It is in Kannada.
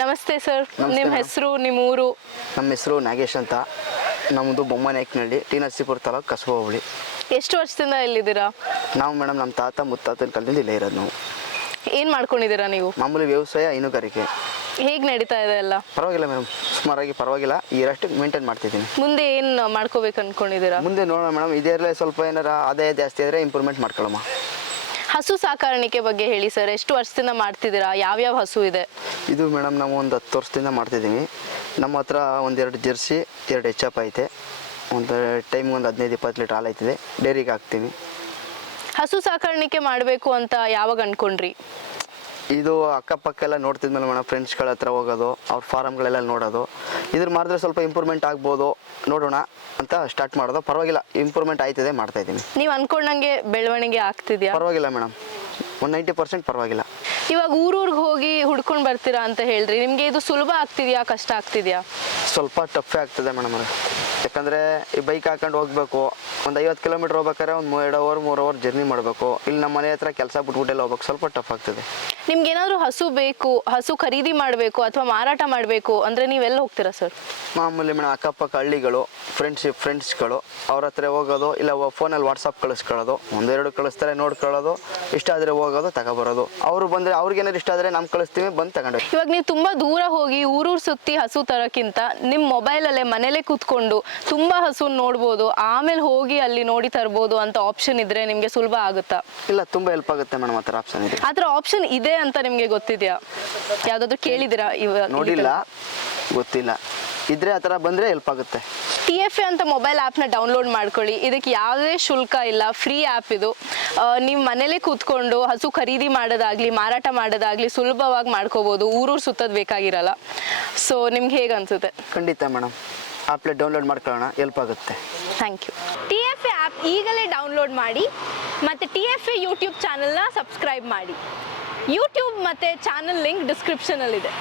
ನಮಸ್ತೆ ಸರ್. ನಮಸ್ತೆ ನಿಮ್ಮ madam. ಹೆಸರು ನಿಮ್ಮ ಊರು? ನಮ್ಮ ಹೆಸರು ನಾಗೇಶ್ ಅಂತ. ನಮ್ಮದು ಬೊಮ್ಮನಾಯಕನಹಳ್ಳಿ ಟಿ ನರಸೀಪುರ ತಾಲೂಕು ಕಸಬ ಹೋಬಳಿ. ಎಷ್ಟು ವರ್ಷದಿಂದ ಇಲ್ಲಿದ್ದೀರಾ? ನಾವು ಮೇಡಮ್ ನಮ್ಮ ತಾತ ಮುತ್ತಾತನ ಕಾಲದಿಂದ ಇಲ್ಲೇ ಇರೋದು ನಾವು. ಏನು ಮಾಡ್ಕೊಂಡಿದ್ದೀರಾ ನೀವು? ಮಾಮೂಲಿ ವ್ಯವಸಾಯ ಹೈನುಗಾರಿಕೆ. ಹೇಗೆ ನಡೀತಾ ಇದೆ ಎಲ್ಲ? ಪರವಾಗಿಲ್ಲ ಮೇಡಮ್ ಸುಮಾರಾಗಿ ಪರವಾಗಿಲ್ಲ. ಈರಷ್ಟು ಮೇಂಟೈನ್ ಮಾಡ್ತಿದ್ದೀನಿ. ಮುಂದೆ ಏನು ಮಾಡ್ಕೋಬೇಕು ಅನ್ಕೊಂಡಿದ್ದೀರಾ ಮುಂದೆ ನೋಡೋಣ ಮೇಡಮ್ ಇದರಲ್ಲೇ ಸ್ವಲ್ಪ ಏನಾರ ಆದಾಯ ಜಾಸ್ತಿ ಆದರೆ ಇಂಪ್ರೂವ್ಮೆಂಟ್ ಮಾಡ್ಕೊಳ್ಳಮ್ಮ ಹಸು ಸಾಕಾಣಿಕೆ ಬಗ್ಗೆ ಹೇಳಿ ಸರ್ ಎಷ್ಟು ವರ್ಷದಿಂದ ಮಾಡ್ತಿದ್ದೀರಾ? ಯಾವ್ಯಾವ ಹಸು ಇದೆ? ಇದು ಮೇಡಮ್ ನಾವು ಒಂದು ಹತ್ತು ವರ್ಷದಿಂದ ಮಾಡ್ತಿದ್ದೀವಿ ನಮ್ಮ ಹತ್ರ ಒಂದೆರಡು ಜರ್ಸಿ ಎರಡು ಎಚ್ ಅಪ್ ಐತೆ. ಒಂದು ಟೈಮ್ಗೆ ಒಂದು ಹದಿನೈದು ಇಪ್ಪತ್ತು ಲೀಟ್ರ್ ಹಾಲು ಐತಿದೆ. ಡೈರಿಗೆ ಹಾಕ್ತೀವಿ ಹಸು ಸಾಕಾಣಿಕೆ ಮಾಡಬೇಕು ಅಂತ ಯಾವಾಗ ಅನ್ಕೊಂಡ್ರಿ? ಇದು ಅಕ್ಕಪಕ್ಕ ಎಲ್ಲ ನೋಡ್ತಿದ್ಮೇಲೆ ಮೇಡಮ್ ಫ್ರೆಂಡ್ಸ್ಗಳ ಹತ್ರ ಹೋಗೋದು ಅವ್ರ ಫಾರಮ್ಗಳೆಲ್ಲ ನೋಡೋದು. ಇದ್ರ ಮಾಡಿದ್ರೆ ಸ್ವಲ್ಪ ಇಂಪ್ರೂವ್ಮೆಂಟ್ ಆಗ್ಬೋದು. ನೋಡೋಣ ಅಂತ ಸ್ಟಾರ್ಟ್ ಮಾಡೋದು. ಪರವಾಗಿಲ್ಲ ಇಂಪ್ರೂವ್ಮೆಂಟ್ ಆಯ್ತದೆ ಮಾಡ್ತಾ ಇದ್ದೀನಿ. ನೀವು ಅನ್ಕೊಂಡಂಗೆ ಬೆಳವಣಿಗೆ ಆಗ್ತಿದ್ಯಾ? ಪರವಾಗಿಲ್ಲ ಮೇಡಮ್. ಒಂದು ನೈಂಟಿ ಪರ್ಸೆಂಟ್ ಪರವಾಗಿಲ್ಲ. ಇವಾಗ ಊರೂರಿಗೆ ಹೋಗಿ ಹುಡ್ಕೊಂಡು ಬರ್ತೀರಾ ಅಂತ ಹೇಳ್ರಿ. ನಿಮಗೆ ಇದು ಸುಲಭ ಆಗ್ತಿದ್ಯಾ ಕಷ್ಟ ಆಗ್ತಿದ್ಯಾ? ಸ್ವಲ್ಪ ಟಫೇ ಆಗ್ತದೆ ಮೇಡಮ್ ಅವ್ರೆ. ಯಾಕಂದರೆ ಈ ಬೈಕ್ ಹಾಕೊಂಡು ಹೋಗ್ಬೇಕು ಒಂದು ಐವತ್ತು ಕಿಲೋಮೀಟ್ರ್ ಹೋಗ್ಬೇಕಾದ್ರೆ ಒಂದು ಎರಡು ಅವರ್ ಮೂರು ಅವರ್ ಜರ್ನಿ ಮಾಡಬೇಕು. ಇಲ್ಲಿ ನಮ್ಮ ಮನೆ ಹತ್ರ ಕೆಲಸ ಬಿಟ್ಬಿಟ್ಟೆಲ್ಲ ಹೋಗ್ಬೇಕು. ಸ್ವಲ್ಪ ಟಫ್ ಆಗ್ತದೆ. ನಿಮ್ಗೆ ಏನಾದ್ರು ಹಸು ಬೇಕು ಹಸು ಖರೀದಿ ಮಾಡಬೇಕು ಅಥವಾ ಮಾರಾಟ ಮಾಡಬೇಕು ಅಂದ್ರೆ ನೀವೆಲ್ಲ ಹೋಗ್ತೀರಾ ಸರ್? ಮಾಮೂಲಿ ಮೇಡಮ್ ಅಕ್ಕಪಕ್ಕ ಹಳ್ಳಿಗಳು ಫ್ರೆಂಡ್ಶಿಪ್ ಫ್ರೆಂಡ್ಸ್ಗಳು ಅವ್ರ ಹತ್ರ ಹೋಗೋದು ಇಲ್ಲ ಫೋನಲ್ಲಿ ವಾಟ್ಸಪ್ ಕಳಿಸ್ಕೊಳ್ಳೋದು ಒಂದೆರಡು ಕಳಿಸ್ತಾರೆ ನೋಡ್ಕೊಳ್ಳೋದು ಇಷ್ಟ ಆದರೆ ಹೋಗೋದು ತಗೊಬರೋದು. ಅವರು ಬಂದರೆ ಅವ್ರಿಗೇನಾದ್ರು ಇಷ್ಟ ಆದರೆ ನಮ್ಮ ಕಳಿಸ್ತೀವಿ ಬಂದು ತಗೊಂಡು ಇವಾಗ ನೀವು ತುಂಬಾ ದೂರ ಹೋಗಿ ಊರೂರ್ ಸುತ್ತಿ ಹಸು ತರಕ್ಕಿಂತ ನಿಮ್ಮ ಮೊಬೈಲ್ ಅಲ್ಲೇ ಮನೇಲೆ ಕೂತ್ಕೊಂಡು ತುಂಬಾ ಹಸು ನೋಡ್ಬೋದು ಆಮೇಲೆ ಹೋಗಿ ಅಲ್ಲಿ ನೋಡಿ ತರ್ಬೋದು ಅಂತ ಆಪ್ಷನ್ ಇದ್ರೆ ನಿಮ್ಗೆ ಸುಲಭ ಆಗುತ್ತಾ? ಇಲ್ಲ ತುಂಬ ಹೆಲ್ಪ್ ಆಗುತ್ತೆ ಮೇಡಮ್ ಆ ಥರ ಆಪ್ಷನ್ ಇದೆ. ಥರ ಆಪ್ಷನ್ ಇದೆ ಅಂತ ನಿಮ್ಗೆ ಗೊತ್ತಿದ್ಯಾ? ಯಾವ್ದಾದ್ರು ಕೇಳಿದಿರಾ ಇವಾಗ ನೋಡಿಲ್ಲ. ಗೊತ್ತಿಲ್ಲ. ಇದ್ರೆ ಆತರ ಬಂದ್ರೆ ಬಂದರೆ ಹೆಲ್ಪ್ ಆಗುತ್ತೆ. ಟಿ ಎಫ್ ಎ ಅಂತ ಮೊಬೈಲ್ ಆ್ಯಪ್ನ ಡೌನ್ಲೋಡ್ ಮಾಡ್ಕೊಳ್ಳಿ. ಇದಕ್ಕೆ ಯಾವುದೇ ಶುಲ್ಕ ಇಲ್ಲ. ಫ್ರೀ ಆ್ಯಪ್ ಇದು. ನಿಮ್ಮ ಮನೇಲೇ ಕೂತ್ಕೊಂಡು ಹಸು ಖರೀದಿ ಮಾಡೋದಾಗ್ಲಿ ಮಾರಾಟ ಮಾಡೋದಾಗ್ಲಿ ಸುಲಭವಾಗಿ ಮಾಡ್ಕೋಬೋದು. ಊರೂರು ಸುತ್ತೋದು ಬೇಕಾಗಿರಲ್ಲ. ಸೊ ನಿಮ್ಗೆ ಹೇಗೆ ಅನ್ಸುತ್ತೆ? ಖಂಡಿತ ಮೇಡಮ್. ಆಪ್ಲೆ ಡೌನ್ಲೋಡ್ ಮಾಡ್ಕೊಳ್ಳೋಣ. ಹೆಲ್ಪ್ ಆಗುತ್ತೆ. Thank you T F A app ಈಗಲೇ ಡೌನ್ಲೋಡ್ ಮಾಡಿ ಮತ್ತು ಟಿ ಎಫ್ ಎ ಯೂಟ್ಯೂಬ್ ಚಾನಲ್ನ ಸಬ್ಸ್ಕ್ರೈಬ್ ಮಾಡಿ. ಯೂಟ್ಯೂಬ್ ಮತ್ತು ಚಾನಲ್ ಲಿಂಕ್ ಡಿಸ್ಕ್ರಿಪ್ಷನಲ್ಲಿದೆ